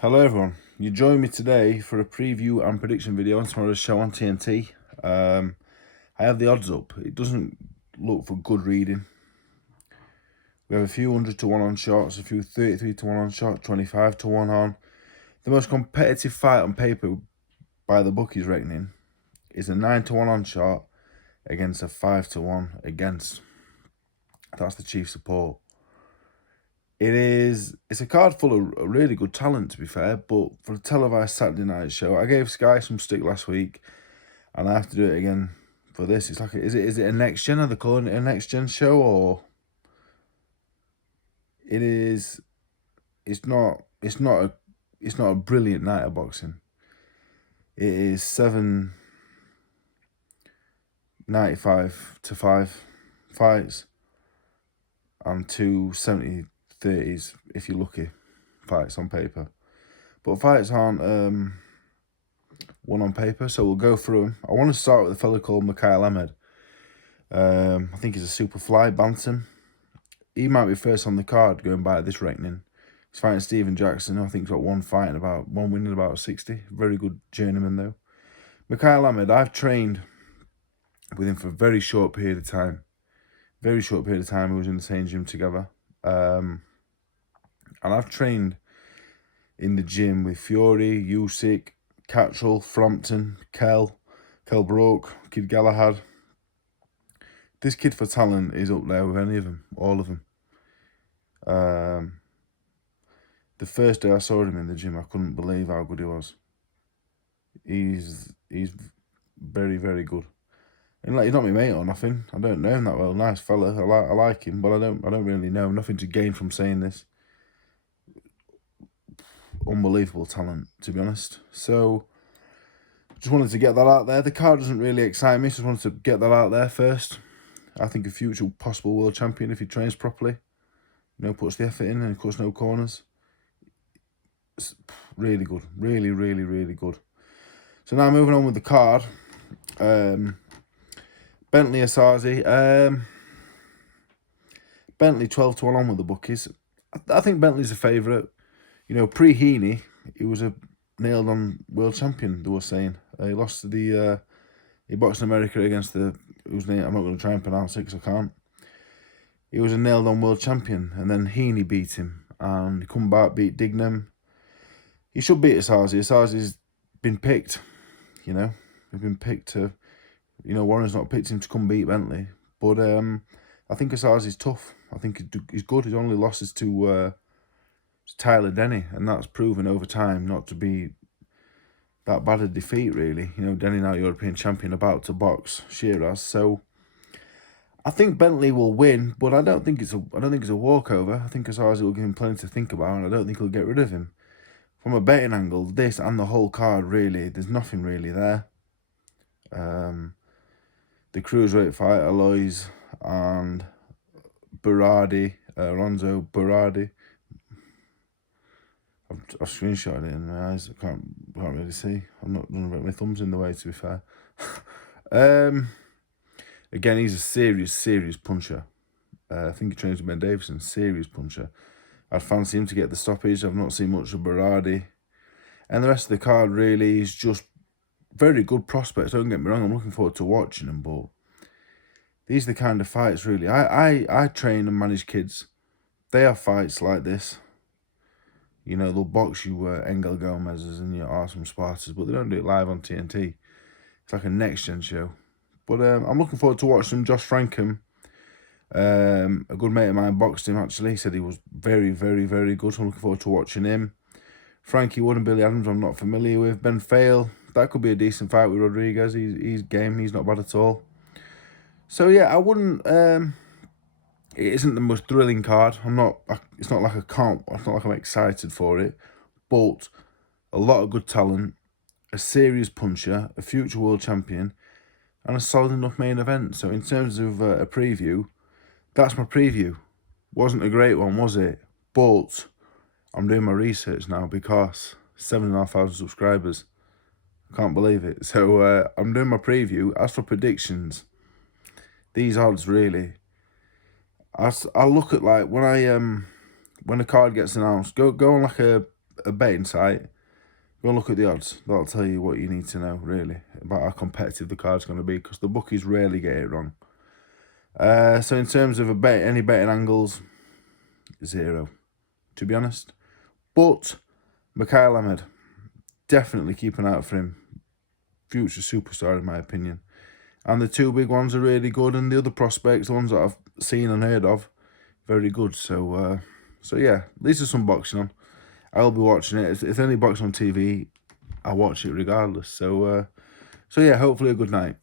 Hello everyone, you join me today for a preview and prediction video on tomorrow's show on TNT. I have the odds up. It doesn't look for good reading. We have a few 100 to 1 on shots, a few 33 to 1 on shot, 25 to 1 on. The most competitive fight on paper by the bookies reckoning is a 9 to 1 on shot against a 5 to 1 against. That's the chief support. It's a card full of really good talent, to be fair, but for a televised Saturday night show, I gave Sky some stick last week, and I have to do it again for this. It's like, is it a next gen? Are they calling it a next gen show, or it is? It's not a brilliant night of boxing. It is 7.95 to 5 fights and 2 70-30s if you're lucky fights on paper, but fights aren't one on paper, so we'll go through them. I want to start with a fellow called M Amed. I think he's a super fly bantam. He might be first on the card going by this reckoning. He's fighting Stephen Jackson, I think he's got one win in about 60. Very good journeyman though. M Amed, I've trained with him for a very short period of time. Very short period of time. We was in the same gym together. And I've trained in the gym with Fury, Usyk, Cattrall, Frampton, Kell Broke, Kid Galahad. This kid for talent is up there with any of them, all of them. The first day I saw him in the gym, I couldn't believe how good he was. He's very, very good. And like, he's not my mate or nothing. I don't know him that well. Nice fella. I like him, but I don't really know. Nothing to gain from saying this. Unbelievable talent, to be honest. So just wanted to get that out there. The card doesn't really excite me, so just wanted to get that out there first. I think a future possible world champion if he trains properly, puts the effort in and cuts no corners. It's really good, really, really, really good. So now moving on with the card. Bentley-Osaze. Bentley 12 to 1 on with the bookies. I think Bentley's a favourite. Pre-Heaney, he was a nailed-on world champion, they were saying. He lost to the... he boxed in America against whose name I'm not going to try and pronounce it because I can't. He was a nailed-on world champion, and then Heaney beat him, and he come back, beat Dignam. He should beat Assasi. Asazi's been picked, He's been picked to... Warren's not picked him to come beat Bentley. But I think Asazi's tough. I think he's good. His only losses to Tyler Denny, and that's proven over time not to be that bad a defeat, really. Denny now European champion, about to box Shiraz. So I think Bentley will win, but I don't think it's a walkover. I think Asazi will give him plenty to think about, and I don't think he'll get rid of him. From a betting angle, this and the whole card, really, there's nothing really there. The cruiserweight fight, Alois and Berardi, Alonso Berardi. I've screenshotted it in my eyes. I can't really see. I'm not running about my thumbs in the way, to be fair. Again, he's a serious puncher. I think he trains with Ben Davison. Serious puncher. I'd fancy him to get the stoppage. I've not seen much of Berardi. And the rest of the card really is just very good prospects. Don't get me wrong, I'm looking forward to watching them, but these are the kind of fights, really. I train and manage kids. They have fights like this. They'll box you Engel Gomez's and your Arsenal Spartas, but they don't do it live on TNT. It's like a next-gen show. But I'm looking forward to watching them. Josh Frankham, a good mate of mine, boxed him, actually. He said he was very, very, very good, so I'm looking forward to watching him. Frankie Wood and Billy Adams, I'm not familiar with. Ben Fale, that could be a decent fight with Rodriguez. He's game. He's not bad at all. So yeah, I wouldn't. It isn't the most thrilling card. It's not like I can't. It's not like I'm excited for it. But a lot of good talent, a serious puncher, a future world champion, and a solid enough main event. So in terms of a preview, that's my preview. Wasn't a great one, was it? But I'm doing my research now because 7,500 subscribers. I can't believe it. So I'm doing my preview. As for predictions, these odds really, I look at, like, when the card gets announced, go on like a a betting site, go and look at the odds. That'll tell you what you need to know, really, about how competitive the card's going to be, because the bookies rarely get it wrong. So in terms of any betting angles, 0, to be honest. But M Amed, definitely keep an eye out for him. Future superstar, in my opinion. And the 2 big ones are really good, and the other prospects, the ones that I've seen and heard of, very good. So yeah, these are some boxing on. I'll be watching it. If there's any boxing on TV, I'll watch it regardless. So yeah, hopefully a good night.